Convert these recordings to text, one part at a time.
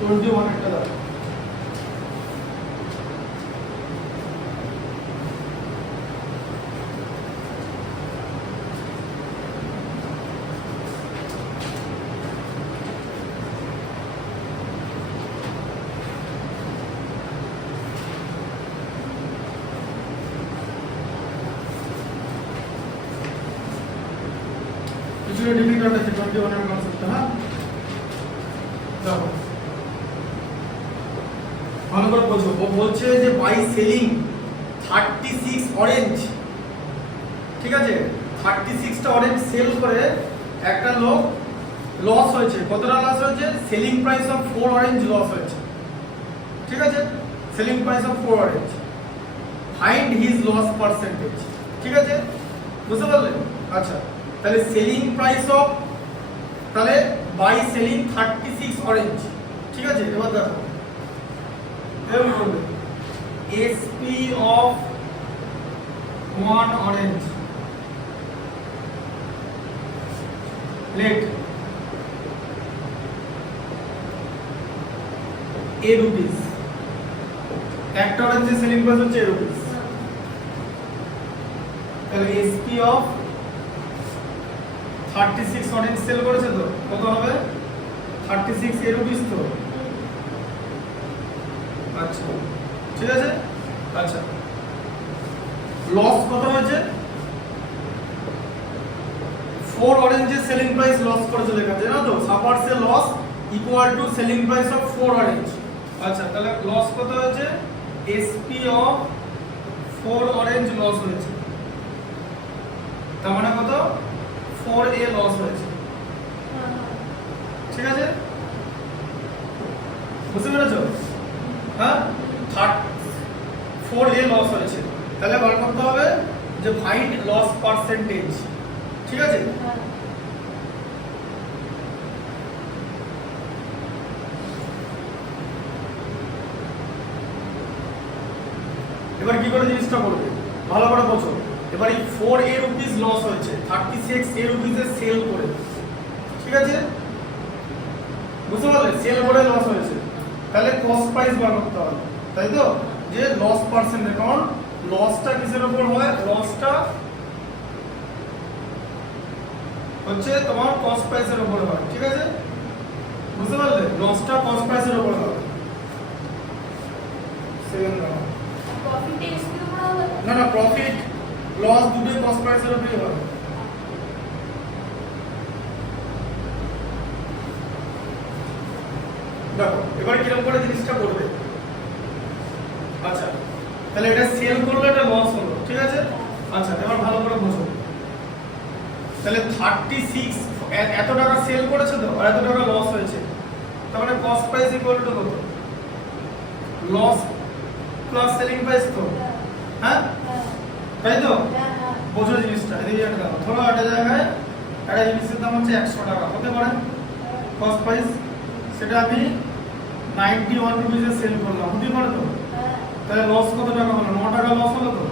21 একটা দাও। কিছুটা ডিফিকাল্ট আছে 21 এর কনসেপ্টটা। হ্যাঁ দেখো ভালো করে বোঝো। ও বলছে যে বাই সেলিং 36 অরেঞ্জ, ঠিক আছে, 36টা অরেঞ্জ সেল করে একটা লোক লস হয়েছে। কতটা লস হয়েছে? Selling price of 4 orange loss হয়েছে, ঠিক আছে, selling price of 4 orange. Find his loss percentage, ঠিক আছে, বুঝতে পারলে? আচ্ছা, তাহলে সেলিং প্রাইস অফ, তাহলে বাই সেলিং 36 অরেঞ্জ, ঠিক আছে। এবার দেখো এরকম করবে SP of 1 orange let a rupees. একটা অরেঞ্জের সেলিং প্রাইস হচ্ছে এ রুপিস, তাহলে এসপি অফ 36 অরেঞ্জ সেল করেছে, তো কত হবে? 36 এ রুপিস তো। আচ্ছা ঠিক আছে। আচ্ছা লস কত হয়েছে? 4 অরেঞ্জের সেলিং প্রাইস লস করেছে লেখা আছে না, তো suffers a loss equal to selling price of 4 orange. আচ্ছা তাহলে লস কত হয়েছে? এসপি অফ 4 অরেঞ্জ লস হয়েছে, তার মানে কত? 4 এ লস হয়েছে, ঠিক আছে, বুঝতে পেরেছো? হ্যাঁ 4 এ লস হয়েছে, তাহলে বার করতে হবে যে ফাইন্ড লস পার্সেন্টেজ, ঠিক আছে। এবার কি করে জিনিসটা করবে ভালো করে বোঝো। এবার এই 4 এ রুপিস লস হয়েছে 36 এ রুপিসে সেল করে, ঠিক আছে, বুঝতে পারলে? সেল করে লস হয়েছে, তাহলে কস্ট প্রাইস বার করতে হবে, তাই তো? যে লস পার্সেন্টেজ, কারণ লসটা কিসের উপর হয়? লসটা হচ্ছে তোমার কস্ট প্রাইসের উপর হয়, ঠিক আছে, বুঝতে পারলে? লসটা কস্ট প্রাইসের উপর হবে। প্রফিট এসপি উপর হবে না না, প্রফিট লস দুটোই কস্ট প্রাইসের উপরই হবে। দেখো এবার কিরকম করে জিনিসটা করবে। আচ্ছা তাহলে এটা সেল করলে এটা লস হলো, ঠিক আছে। আচ্ছা এবার ভালো করে বোঝো। তাহলে 36 এত টাকা সেল করেছে তো, আর এত টাকা লস হয়েছে, তার মানে কস্ট প্রাইস ইকুয়াল টু কত? লস প্লাস সেলিং প্রাইস তো, হ্যাঁ তাই তো? বোঝো জিনিসটা। এদিকে একটা দেখো, ধরো একটা জায়গায় একটা জিনিসের দাম হচ্ছে 100 টাকা হতে পারে কস্ট প্রাইস, সেটা আমি 91 রুপিসে সেল করলাম, হতে পারে তো? তাহলে লস কত টাকা হলো? 9 টাকা লস হলো তো,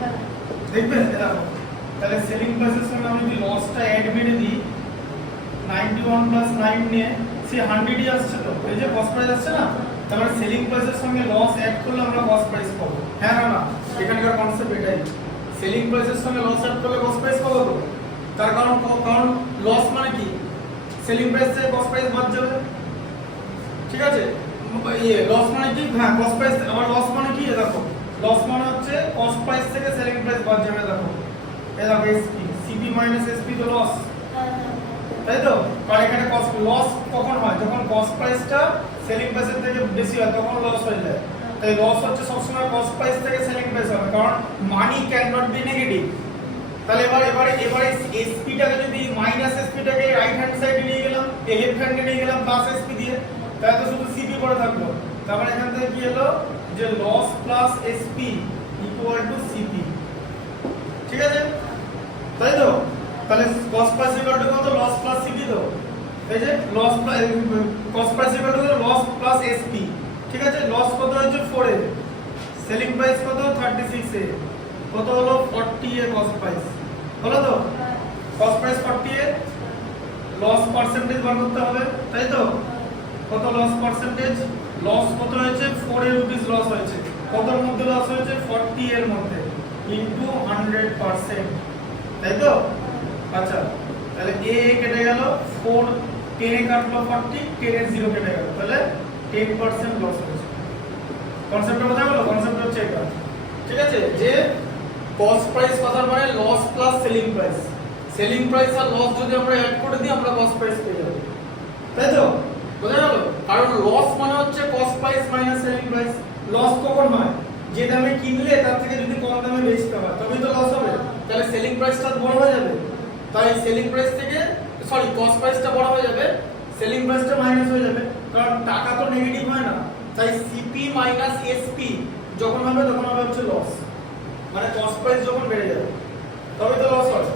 দেখবে দেখো। তাহলে সেলিং প্রাইসের সঙ্গে আমি যদি লসটা অ্যাড মেরে দিই 91 প্লাস 9 নিয়ে, সে 100 ই আসছে তো, এই যে কস্ট প্রাইস আসছে না, তাহলে সেলিং প্রাইসের সঙ্গে লস অ্যাড করলে আমরা কস্ট প্রাইস পাবো। হ্যাঁ না না, এখানকার কনসেপ্ট এটাই, সেলিং প্রাইসের সঙ্গে লস অ্যাড করলে কস্ট প্রাইস পাবো তো। তার কারণ লস মানে কি? সেলিং প্রাইস থেকে কস্ট প্রাইস বাদ যাবে, ঠিক আছে। লস মানে কি? হ্যাঁ কস্ট প্রাইস। আবার লস মানে কি? দেখো লস মানে হচ্ছে কস্ট প্রাইস থেকে সেলিং প্রাইস বাদ যাবে। দেখো এই দেখো এসপি, সিপি মাইনাস এসপি তো লস, তাই তো? আর এখানে কস্ট লস কখন হয়? যখন কস্ট প্রাইসটা সেলিং প্রাইসের থেকে বেশি হয় তখন লস হয়ে যায়। তাই লস হচ্ছে সবসময় কস্ট প্রাইস থেকে সেলিং প্রাইস হবে, কারণ money can not be negative. তাহলে এবারে এসপিটাকে যদি মাইনাস এসপিটাকে রাইট হ্যান্ড সাইডে নিয়ে গেলাম, লেফট হ্যান্ডে নিয়ে গেলাম প্লাস এসপি দিয়ে, তাহলে তো শুধু সিপি পড়ে থাকলো। তারপরে এখান থেকে কি হলো যে loss plus SP equal to CP, ঠিক আছে, তাই তো? তাহলে কস্ট প্রাইস ইকুয়াল টু কত? লস প্লাস সিপি তো, এই যে loss plus cost price equal to loss plus SP, ঠিক আছে। লস কত হচ্ছে 4 এ, সেলিং প্রাইস কত 36 এ, কত হলো 40 এ কস্ট প্রাইস হলো তো। কস্ট প্রাইস 40 এ, লস পার্সেন্টেজ বার করতে হবে, তাই তো? কত লস পার্সেন্টেজ? লস কত হয়েছে 4 রুপিস লস হয়েছে কতর মধ্যে লস হয়েছে 40 এর মধ্যে ইনটু 100% তাই তো আচ্ছা তাহলে a কেটে গেল 4 10 এ কাটলো 40 10 এর 0 কেটে গেল তাহলে 10% লস হয়েছে কনসেপ্টটা বোঝা গেল কনসেপ্ট হচ্ছে এটা ঠিক আছে যে কস্ট প্রাইস কথার মানে লস প্লাস সেলিং প্রাইস আর লস যদি আমরা অ্যাড করে দিই আমরা কস্ট প্রাইস পেয়ে যাব তাই তো বোঝা গেল কারণ লস মানে হচ্ছে cost price minus selling price loss কখন হয় যে দামে কিনলে তার থেকে যদি কম দামে বেচতে হয় তবেই তো লস হবে তাহলে সেলিং প্রাইসটা বড় হয়ে যাবে তাই সেলিং প্রাইস থেকে সরি কস্ট প্রাইসটা বড় হয়ে যাবে সেলিং প্রাইসটা মাইনাস হয়ে যাবে কারণ টাকা তো নেগেটিভ হয় না তাই সিপি মাইনাস এসপি যখন হবে তখন হবে হচ্ছে লস মানে কস্ট প্রাইস যখন বেড়ে যাবে তবে তো লস হবে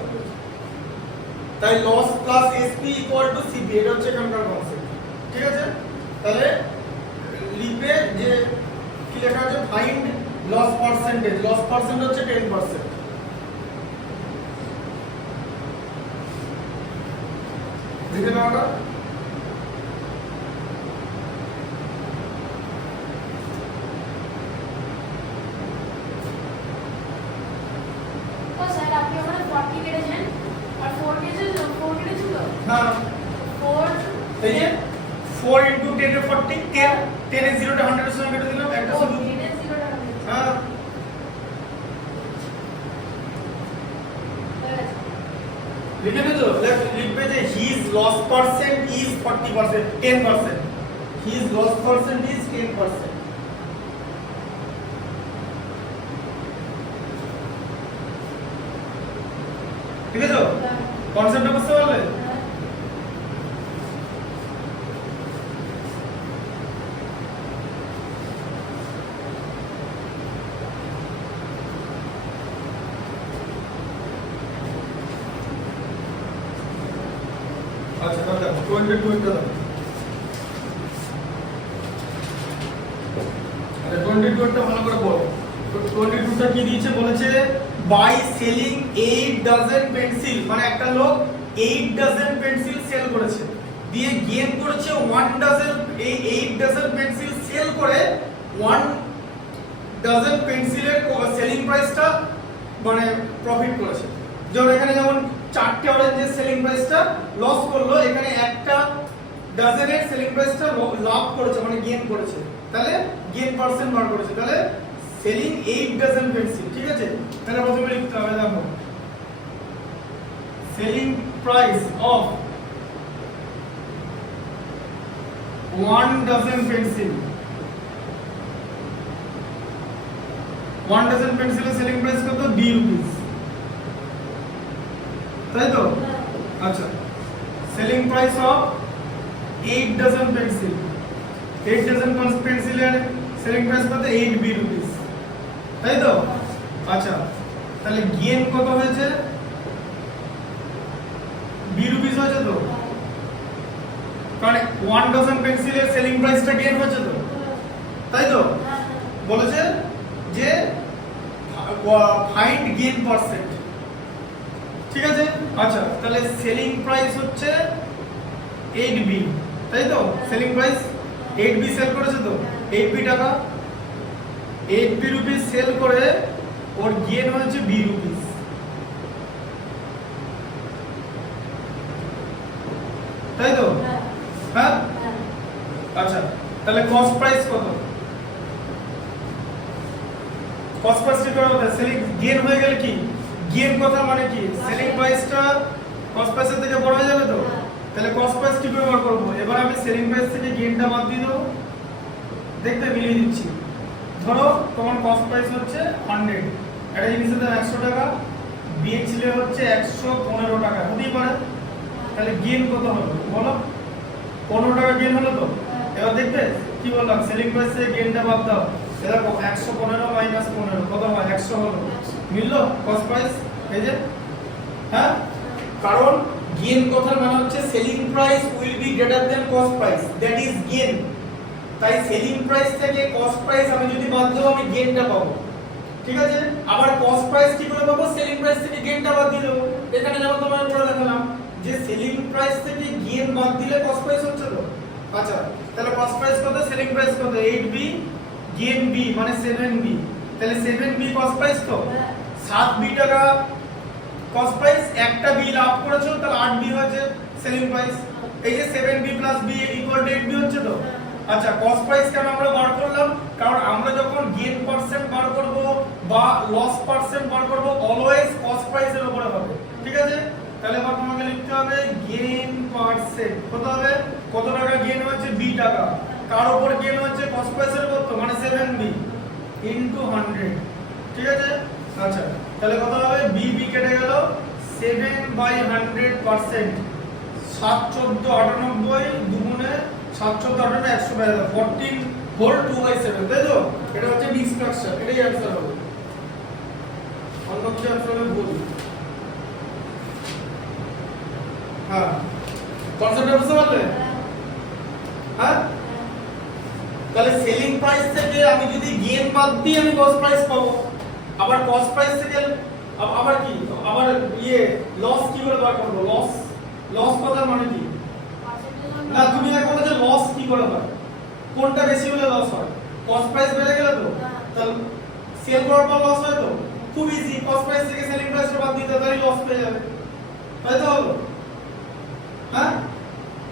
তাই loss plus SP equal to CP এটা হচ্ছে এখানকার কনসেপ্ট ঠিক আছে তাহলে লিপে যে কি লেখা আছে ফাইন্ড লস পার্সেন্ট হচ্ছে 10% লিখে নাও এটা তো স্যার আপনি ওখানে 40 কেটেছেন আর 4 কেটেছিল না 4 এই যে 4 ইনটু 10 এর 40 10 এর 0 টা 100 এর সঙ্গে কেটে দিলাম একটা শুধু হ্যাঁ লিখে দিছো লিখবে যে his loss percent is 40% 10% his loss percent is 10% ঠিক আছে কনসেপ্টটা বুঝতে পারলে আচ্ছা তাহলে 22 টা দাও আরে 22 টা ভালো করে পড়ো 22 টা কি দিয়েছে বলেছে বাই সেলিং 8 ডজন পেন্সিল মানে একটা লোক 8 ডজন পেন্সিল সেল করেছে দিয়ে গেইন করেছে 1 ডজন এই 8 ডজন পেন্সিল সেল করে 1 ডজন পেন্সিলের সেলিং প্রাইসটা মানে প্রফিট করেছে যেমন এখানে যেমন চারটে অরেঞ্জের সেলিং প্রাইসটা লস করলো এখানে একটা ডজনের সেলিং প্রাইসটা লাভ করেছে মানে গেইন করেছে তাহলে গেইন পার্সেন্ট বার করেছে তাহলে সেলিং 8 ডজন পেন্সিল ঠিক আছে তাহলে প্রথমে লিখতে হবে দেখো selling price of 1 dozen pencil 1 dozen পেন্সিলের সেলিং প্রাইস কত D রুপিস তাই তো আচ্ছা selling price of 8 dozen pencil 8 dozen পেন্সিলের সেলিং প্রাইস কত 8 B রুপিস তাই তো আচ্ছা তাহলে গেইন কত হয়েছে B রুপিস হয়েছে তো কারণ 1 ডজন পেন্সিলের সেলিং প্রাইসটা গেইন হয়েছে তো তাই তো বলেছে যে ফাইন্ড গেইন পার্সেন্ট ঠিক আছে আচ্ছা তাহলে সেলিং প্রাইস হচ্ছে 8B তাই তো সেলিং প্রাইস 8B সেল করেছে তো 8B টাকা 8B রুপিস সেল করে ওর গেইন হয়েছে B রুপিস তাই তো হ্যাঁ আচ্ছা তাহলে কস্ট প্রাইস কত কস্ট প্রাইস কি করব সেলিং গেইন হয়ে গেলে কি গেইন কথা মানে কি সেলিং প্রাইসটা কস্ট প্রাইসের থেকে বড় হয়ে যাবে তো তাহলে কস্ট প্রাইস কি করে বার করব এবার আমি সেলিং প্রাইস থেকে গেইনটা বাদ দিয়ে দেব দেখতে মিলিয়ে দিচ্ছি ধরো তোমার কস্ট প্রাইস হচ্ছে 100 এটা জিনিসের দাম 100 টাকা বিএইচএল হচ্ছে 115 টাকা হতেই পারে তাহলে গেইন কত হলো বলো 15 টাকা গেইন হলো তো এবার দেখতে কি বললাম সেলিং প্রাইস থেকে গেইনটা বাদ দাও দেখো 115 মাইনাস 15 কত হয় 100 হলো মিললো কস্ট প্রাইস এই যে হ্যাঁ কারণ গেইন কথার মানে হচ্ছে selling price will be greater than cost price that is gain তাই সেলিং প্রাইস থেকে কস্ট প্রাইস আমি যদি বাদ দেব আমি গেইনটা পাবো ঠিক আছে আবার কস্ট প্রাইস কি করে পাবো সেলিং প্রাইস থেকে গেইনটা বাদ দিয়ে দেব এখানে যেমন তোমার পড়ে দেখালাম যে সেলিং প্রাইস থেকে গেইন বাদ দিলে কস্ট প্রাইস হচ্ছে তো আচ্ছা তাহলে কস্ট প্রাইস কত, সেলিং প্রাইস কত, 8b গেইন b মানে 7b, তাহলে 7b কস্ট প্রাইস তো 7b টাকা কস্ট প্রাইস, একটা b লাভ করেছো তাহলে 8b হয়েছে সেলিং প্রাইস। এই যে 7b + b = 8b হচ্ছে তো। আচ্ছা কস্ট প্রাইস কেন আমরা বার করলাম, কারণ আমরা যখন গেইন পার্সেন্ট বার করব বা লস পার্সেন্ট বার করব অলওয়েজ কস্ট প্রাইসের উপরে হবে, ঠিক আছে। তাহলে এবার তোমাকে লিখতে হবে গেইন পার্সেন্ট, কত হবে, কত টাকা গেইন হচ্ছে b টাকা, কার উপর গেইন হচ্ছে কস্ট প্রাইসের উপর তো, মানে 7b * 100, ঠিক আছে। আচ্ছা তাহলে কত হবে, b কেটে গেল 7/100%, 7 14 98 দুগুণে 7 14 98 100 14 হোল 2/7, তাই তো। এটা হচ্ছে ডিস্ট্রাকশন, এটাই অ্যানসার হবে। অন্য কিছু অ্যানসার হবে ভুল। হ্যাঁ কনসেপ্টটা বুঝতে পারলে? হ্যাঁ তাহলে সেলিং প্রাইস থেকে আমি যদি গেইন বাদ দিই আমি কস্ট প্রাইস পাবো, আবার কস্ট প্রাইস থেকে আবার কি, আবার লস কি করে বার করব, লস কথার মানে কি না, তুমি এক বলেছো লস কি করে হয়, কোনটা বেশি হলে লস হয়, কস্ট প্রাইস বেড়ে গেলে তো, তাহলে সেল করার পর লস হয় তো, খুব ইজি, কস্ট প্রাইস থেকে সেলিং প্রাইসটা বাদ দিতে তাহলে লস পেয়ে যাবে, তাই তো হলো। হ্যাঁ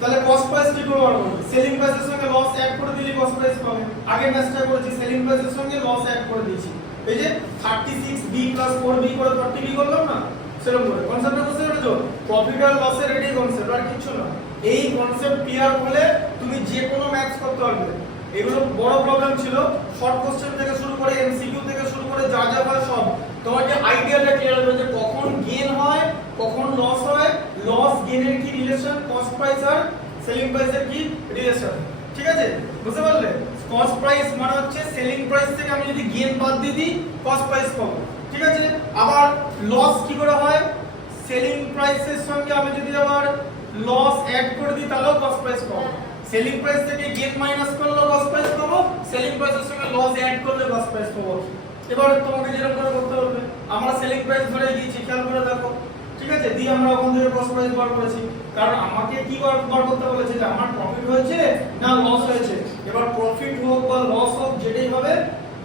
তাহলে কস্ট প্রাইস কি করে বার করব, সেলিং প্রাইসের সঙ্গে লস অ্যাড করে দিলে কস্ট প্রাইস পাবে। আগে ম্যাচটা করেছি সেলিং প্রাইসের সঙ্গে লস অ্যাড করে দিয়েছি, এই যে 36b + 4b করে 40b করলাম না, সেরকম করে কনসেপ্টটা বুঝতে পেরেছো, প্রফিট আর লসের এটাই কনসেপ্ট, আর কিছু না। এই কনসেপ্ট ক্লিয়ার হলে তুমি যে কোনো ম্যাথস করতে পারবে। এগুলো বড় প্রবলেম ছিল, শর্ট কোশ্চেন থেকে শুরু করে এমসিকিউ থেকে শুরু করে যা যা হয় সব, তোমার যে আইডিয়াটা ক্লিয়ার হবে যে কখন গেইন হয় কখন লস হয়, লস গেইনের কি রিলেশন, কস্ট প্রাইস আর সেলিং প্রাইসের কি রিলেশন, ঠিক আছে, বুঝতে পারলে। কস্ট প্রাইস মানে হচ্ছে সেলিং প্রাইস থেকে আমি যদি গেইন বাদ দিয়ে দিই কস্ট প্রাইস পাবো, ঠিক আছে। আবার লস কি করে হয়, সেলিং প্রাইসের সঙ্গে আমি যদি আবার লস অ্যাড করে দিই তাহলেও কস্ট প্রাইস পাবো, সেলিং প্রাইস থেকে গেইন মাইনাস করলে কস্ট প্রাইস পাবো, সেলিং প্রাইসের সঙ্গে লস অ্যাড করলে কস্ট প্রাইস পাবো। এবার তোমাকে যেরকম করে করতে হবে, আমরা সেলিং প্রাইস ধরে দিয়েছি, খেয়াল করে দেখো, ঠিক আছে, দিয়ে আমরা ওখান থেকে কস্ট প্রাইস বার করেছি, কারণ আমাকে কি বার করতে বলেছে যে আমার প্রফিট হয়েছে না লস হয়েছে। এবার প্রফিট হোক বা লস হোক যেটাই হবে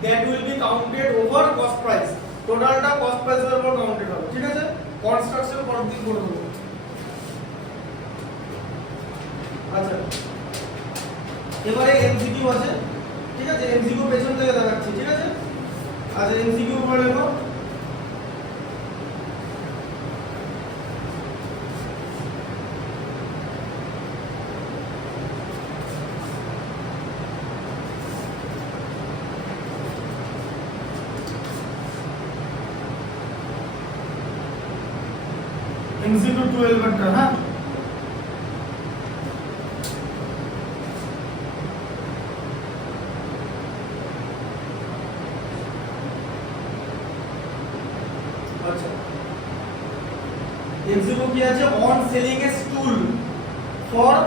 that will be counted over cost price, টোটালটা কস্ট প্রাইসের উপর কাউন্টেড হবে, ঠিক আছে। কনস্ট্রাকশন পরের দিন করে দেবো। আচ্ছা এবারে এমসিকিউ আছে, ঠিক আছে, এমসিকিউ পেছন থেকে দেখাচ্ছি, ঠিক আছে। আচ্ছা এমসিকিউ করে লেখো, এমসিকিউ 12 ঘন্টা। হ্যাঁ আচ্ছা এমসিকিউ কি আছে, on selling A স্টুল for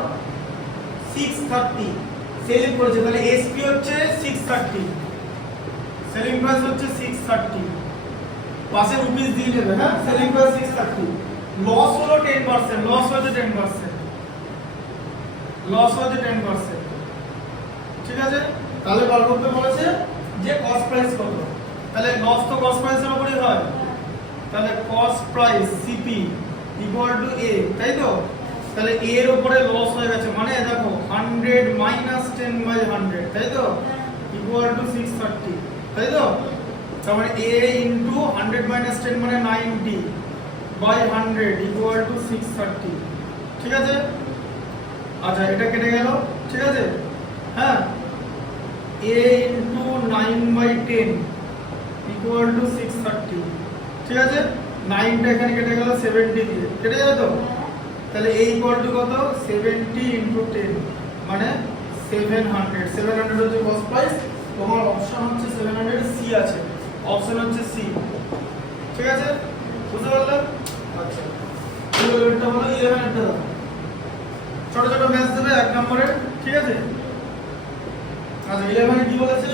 630, selling করেছে, তাহলে এসপি হচ্ছে 630, সেলিং প্রাইস হচ্ছে 630, পাশে রুপিস দিয়ে দেবে। হ্যাঁ সেলিং প্রাইস 630, লস হলো 10%, লস হচ্ছে 10%, লস হচ্ছে 10%, ঠিক আছে। তাহলে বার করতে বলেছে যে কস্ট প্রাইস কত, তাহলে লস তো কস্ট প্রাইসের উপরই হয়, তাহলে কস্ট প্রাইস সিপি = a, তাই তো। তাহলে a এর উপরে লস হয়ে গেছে মানে দেখো 100 - 10/100, তাই তো, = 630, তাই তো। তারপরে a * 100 - 10 মানে 90/100 = 630, ঠিক আছে। আচ্ছা এটা কেটে গেল, ঠিক আছে। হ্যাঁ a * 9/10 = 630, ঠিক আছে। 9টা এখানে কেটে গেল 70 দিয়ে, কেটে যাবে তো। তাহলে a = কত, 70 * 10 মানে 700, 700 হচ্ছে কস্ট প্রাইস। তোমার অপশন হচ্ছে 700, সি আছে, অপশন হচ্ছে সি, ঠিক আছে, বুঝতে পারলে। আচ্ছা 11টা হলো, 11টা দাও, ছোট ছোট ম্যাচ দেবে 1 নম্বরের, ঠিক আছে। আচ্ছা 11 কি বলেছে,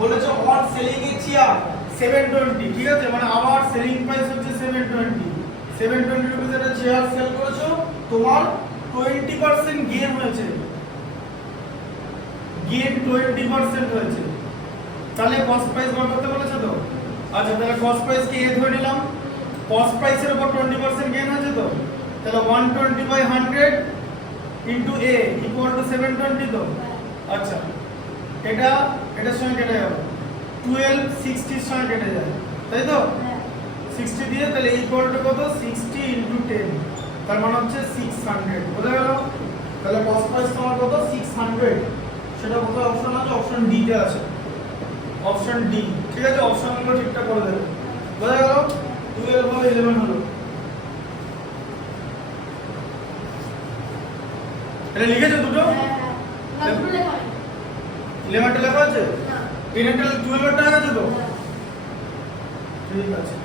বলেছে অন সেলিং এ চেয়ার 720, ঠিক আছে, মানে আবার সেলিং প্রাইস হচ্ছে 720, 720 রুপিস একটা চেয়ার সেল করেছো, তোমার 20% গেইন হয়েছে, গেন 20% হয়েছে, তাহলে কস্ট প্রাইস বার করতে বলেছে তো। আচ্ছা তাহলে কস্ট প্রাইস কি এ ধরে নিলাম, কস্ট প্রাইসের উপর 20% গেন আছে তো, তাহলে 120/100 ইনটু এ ইকুয়াল টু 720 তো। আচ্ছা এটা এটার সঙ্গে কেটে যাবে, 1260 এর সঙ্গে কেটে যায়, তাই তো। 60 দিয়ে তাহলে ইকুয়াল টু কত, 60 ইনটু 10, তার মানে হচ্ছে 600, বোঝা গেল। তাহলে কস্ট প্রাইস তোমার কত, 600, সেটা কোথায় অপশন আছে, অপশন ডি তে আছে, অপশন ডি। ঠিক আছে, অপশনগুলো ঠিকঠাক করে দেবে, বোঝা গেল। 12 হলো 11 হলো, এটা লিখেছো দুটো, না দুটো লেখা হয়নি। 11টা লেখা আছে, না 10 এর 12 এর টাকা আছে তো, ঠিক আছে।